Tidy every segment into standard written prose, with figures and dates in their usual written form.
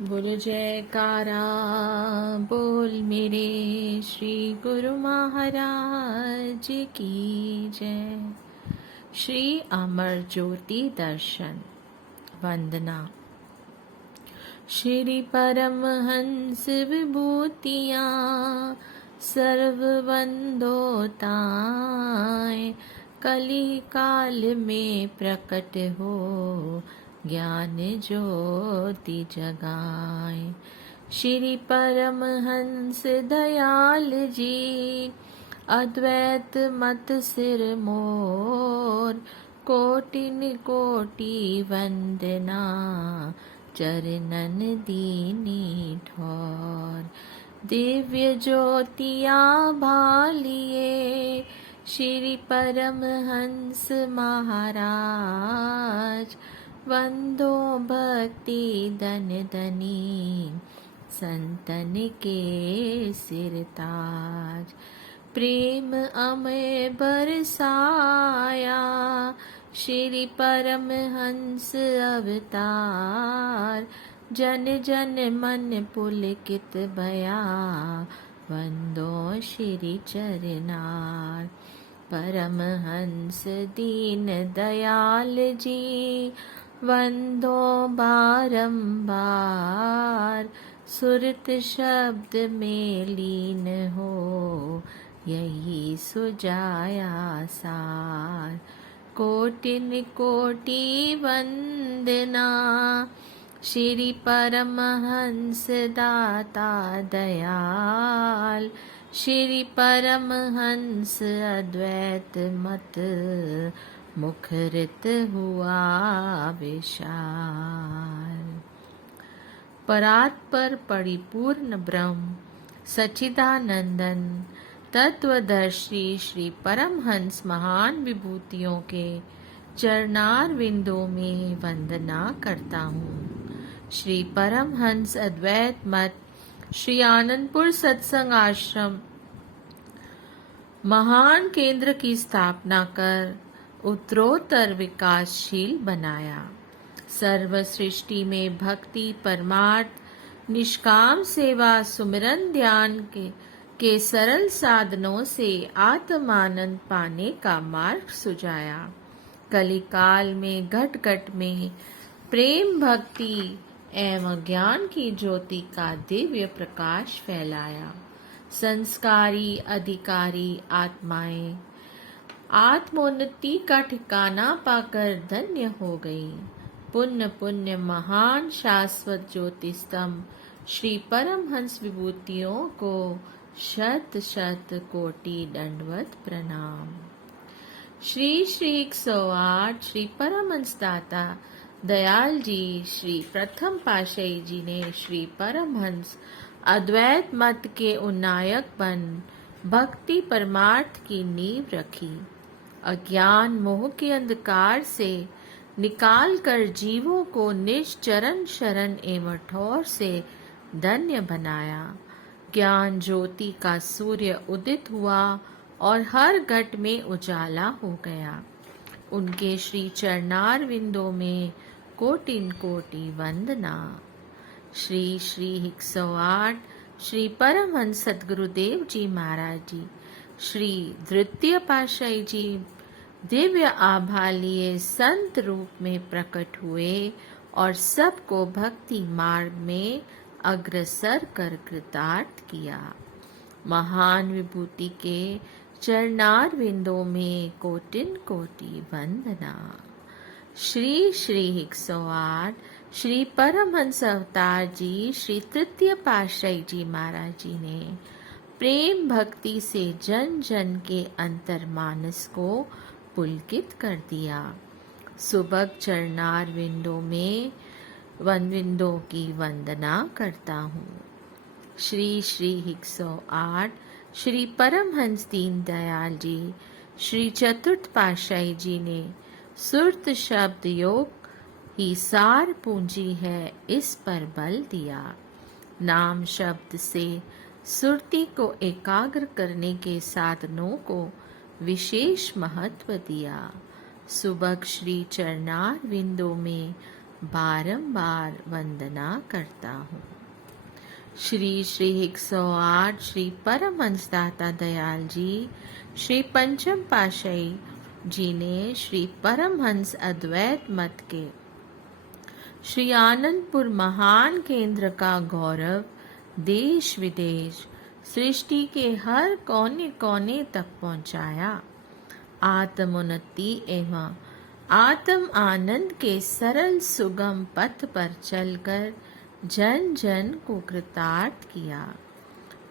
बोल जयकारा बोल मेरे श्री गुरु महाराज की जय। श्री अमर ज्योति दर्शन वंदना। श्री परमहंस विभूतियाँ सर्व वंदोताएं, कली काल में प्रकट हो ज्ञान ज्योति जगाए। श्री परमहंस दयाल जी अद्वैत मत सिर मोर, कोटिन कोटि वंदना चरणन दीनी ठोर। दिव्य ज्योतियाँ भालिए श्री परमहंस महाराज, वंदो भक्ति धन धनी संतन के सिरताज। प्रेम अमय बरसाया श्री परमहंस अवतार, जन जन मन पुलकित भया वंदो श्री चरनार। परमहंस दीन दयाल जी वंदो बारंबार, सुरत शब्द में लीन हो यही सुजाया सार। कोटिन कोटि वंदना श्री परमहंस दाता दयाल, श्री परमहंस अद्वैत मत मुखरित हुआ विशाल। परात्पर परिपूर्ण ब्रह्म सच्चिदानंदन तत्वदर्शी श्री परमहंस महान विभूतियों के चरणार विंदों में वंदना करता हूँ। श्री परमहंस अद्वैत मत श्री आनंदपुर सत्संग आश्रम महान केंद्र की स्थापना कर उत्तरोत्तर विकासशील बनाया। सर्व सृष्टि में भक्ति परमार्थ निष्काम सेवा सुमिरन ध्यान के सरल साधनों से आत्मानंद पाने का मार्ग सुझाया। कलिकाल में घट घट में प्रेम भक्ति एवं ज्ञान की ज्योति का दिव्य प्रकाश फैलाया। संस्कारी अधिकारी आत्माएं आत्मोन्नति का ठिकाना पाकर धन्य हो गई। पुण्य पुण्य महान शाश्वत ज्योति स्तंभ श्री परमहंस विभूतियों को शत शत कोटि दंडवत प्रणाम। श्री 108 श्री परमहंस दाता दयाल जी श्री प्रथम पातशाही जी ने श्री परमहंस अद्वैत मत के उन्नायक बन भक्ति परमार्थ की नींव रखी। अज्ञान मोह के अंधकार से निकाल कर जीवों को निश्चरण शरण एवं ठोर से धन्य बनाया। ज्ञान ज्योति का सूर्य उदित हुआ और हर घट में उजाला हो गया। उनके श्री चरणार विंदों में कोटिन कोटि वंदना। श्री 108 श्री परमहंस सद्गुरुदेव जी महाराज जी श्री द्वितीय पातशाही जी दिव्य आभा लिए संत रूप में प्रकट हुए और सबको भक्ति मार्ग में अग्रसर कर कृतार्थ किया। महान विभूति के चरणार विंदों में कोटिन कोटि वंदना। श्री 108 श्री परमहंस अवतार जी श्री तृतीय पातशाही जी महाराज जी ने प्रेम भक्ति से जन जन के अंतर्मानस को पुलकित कर दिया। सुबह चरणार विंदों में विंदों की वंदना करता हूँ। श्री 108 श्री परमहंस दीन दयाल जी श्री चतुर्थ पातशाही जी ने सुरत शब्द योग ही सार पूंजी है इस पर बल दिया। नाम शब्द से सुरती को एकाग्र करने के साधनों को विशेष महत्व दिया। सुबह श्री चरणार विंदों में बारंबार वंदना करता हूँ। श्री श्री 108 श्री परमहंसदाता दयाल जी श्री पंचम पातशाही जी ने श्री परमहंस अद्वैत मत के श्री आनंदपुर महान केंद्र का गौरव देश विदेश सृष्टि के हर कोने कोने तक पहुंचाया। आत्मोन्नति एवं आत्म आनंद के सरल सुगम पथ पर चलकर जन जन को कृतार्थ किया।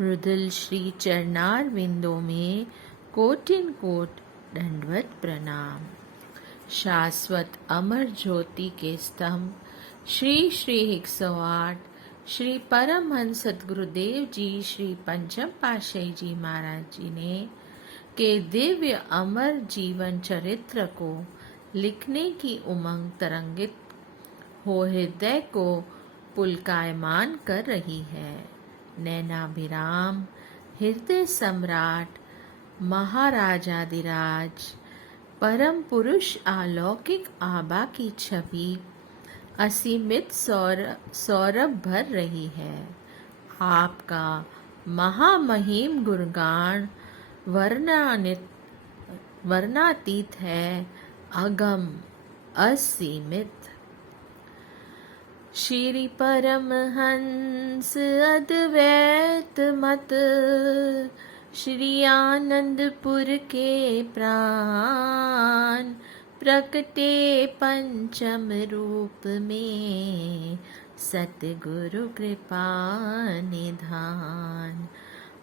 रुद्र श्री चरणार बिंदों में कोटिन कोट दंडवत प्रणाम। शाश्वत अमर ज्योति के स्तंभ श्री श्री 108 श्री परमहंस सद्गुरुदेव जी श्री पंचम पातशाही जी महाराज जी ने के दिव्य अमर जीवन चरित्र को लिखने की उमंग तरंगित हो हृदय को पुलकायमान कर रही है। नैनाभिराम हृदय सम्राट महाराजाधिराज परम पुरुष अलौकिक आबा की छवि असीमित सौरभ भर रही है। आपका महामहिम गुणगान वर्णातीत है, अगम असीमित। श्री परमहंस अद्वैत मत श्री आनंदपुर के प्राण प्रकटे पंचम रूप में सतगुरु कृपा निधान।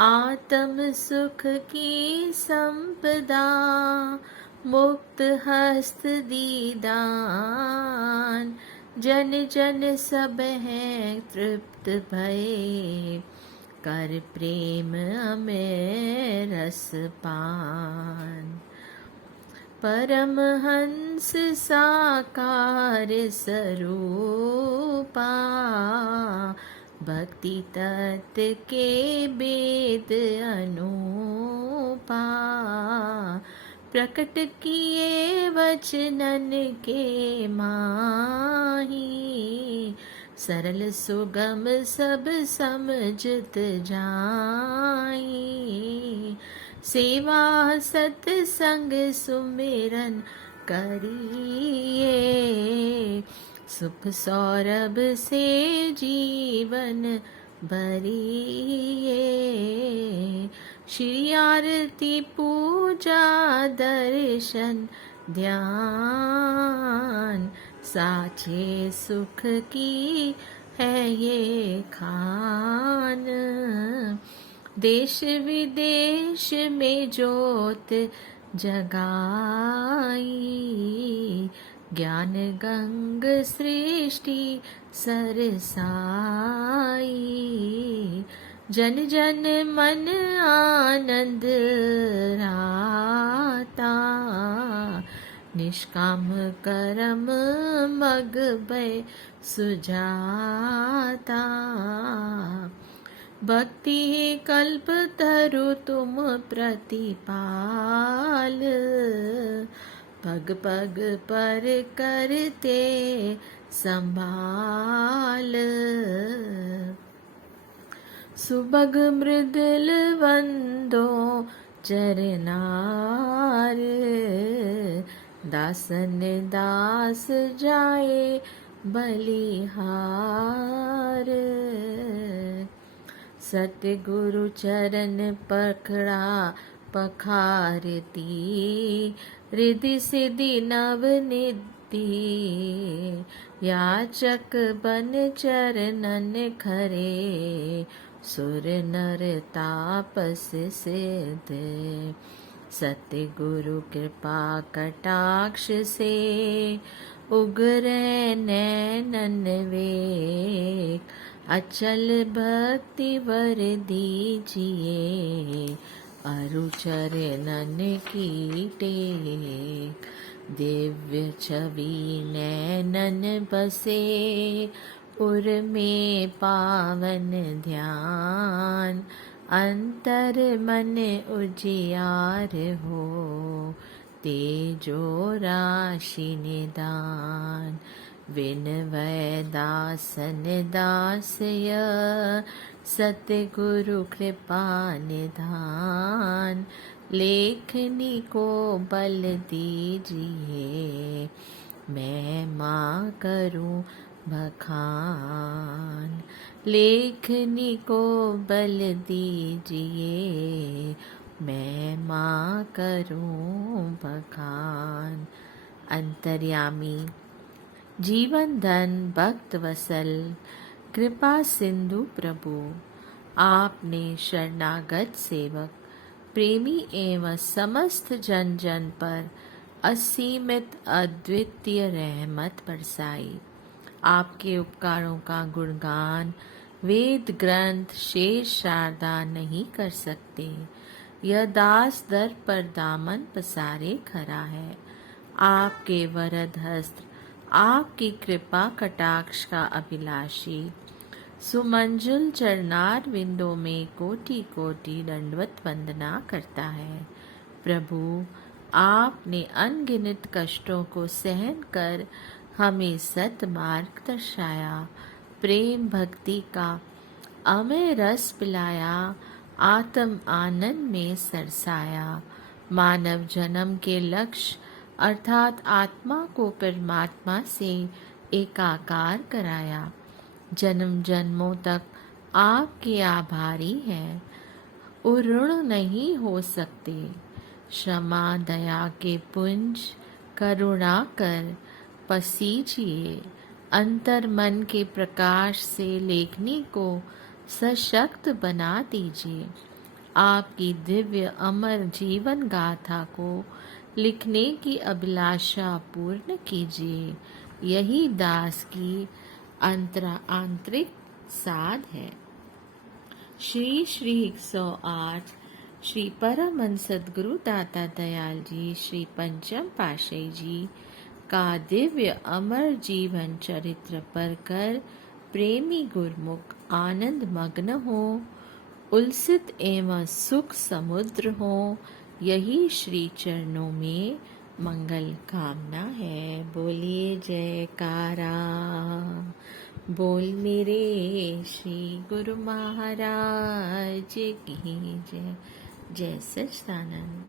आत्म सुख की संपदा मुक्त हस्त दीदान। जन जन सब है तृप्त भये कर प्रेम अमेर रस पान। परमहंस साकार स्वरूपा भक्ति तत्व के वेद अनूपा। प्रकट किए वचनन के माही सरल सुगम सब समझत जाई। सेवा सत्संग सुमिरन करिए सुख सौरभ से जीवन भरिए। श्री आरती पूजा दर्शन ध्यान साचे सुख की है ये खान। देश विदेश में ज्योत जगाई ज्ञान गंग सृष्टि सरसाई। जन जन मन आनंद राता निष्काम कर्म मग भय सुजाता। भक्ति कल्प तरु तुम प्रतिपाल पग पग पर करते संभाल। सुबग मृदुल वंदो चरनार दासन दास जाए बलिहार। सतगुरु चरण पकड़ा पखारती रिद्धि सिद्धि नवनिधि। याचक बन चरणन खरे सुर नर तापस सिद्ध। सतगुरु कृपा कटाक्ष से उगरे नैनन वेग। अचल भक्ति वर दीजिए अरु चरणन की टेक। दिव्य छवि नैनन बसे उर में पावन ध्यान। अंतर मन उजियार हो तेजो राशि निदान। विनवय दासन दासय सतगुरु कृपा निधान। लेखनी को बल दीजिए मैं माँ करूँ बखान। लेखनी को बल दीजिए मैं माँ करूँ बखान। अंतर्यामी जीवन धन भक्त वसल कृपा सिंधु प्रभु, आपने शरणागत सेवक प्रेमी एवं समस्त जन जन पर असीमित अद्वितीय रहमत बरसाई। आपके उपकारों का गुणगान वेद ग्रंथ शेष शारदा नहीं कर सकते। यह दास दर पर दामन पसारे खड़ा है। आपके वरद हस्त आपकी कृपा कटाक्ष का अभिलाषी, सुमंजुल चरणार विंदों में कोटि कोटि दंडवत वंदना करता है। प्रभु, आपने अनगिनत कष्टों को सहन कर हमें सतमार्ग दर्शाया, प्रेम भक्ति का अमय रस पिलाया, आत्म आनंद में सरसाया। मानव जन्म के लक्ष्य अर्थात आत्मा को परमात्मा से एकाकार कराया। जन्म जन्मों तक आपके आभारी हैं, ऋण नहीं हो सकते। क्षमा दया के पुंज करुणा कर पसीजिए। अंतर मन के प्रकाश से लेखनी को सशक्त बना दीजिए। आपकी दिव्य अमर जीवन गाथा को लिखने की अभिलाषा पूर्ण कीजिए। यही दास की आंतरिक साध है। श्री श्री 108 श्री परमहंस सद्गुरु दाता दयाल जी श्री पंचम पातशाही जी का दिव्य अमर जीवन चरित्र पढ़कर प्रेमी गुरमुख आनंद मग्न हो, उल्सित एवं सुख समुद्र हो, यही श्री चरणों में मंगल कामना है। बोलिए जयकारा, बोल मेरे श्री गुरु महाराज की जय। जय सच्चिदानंद।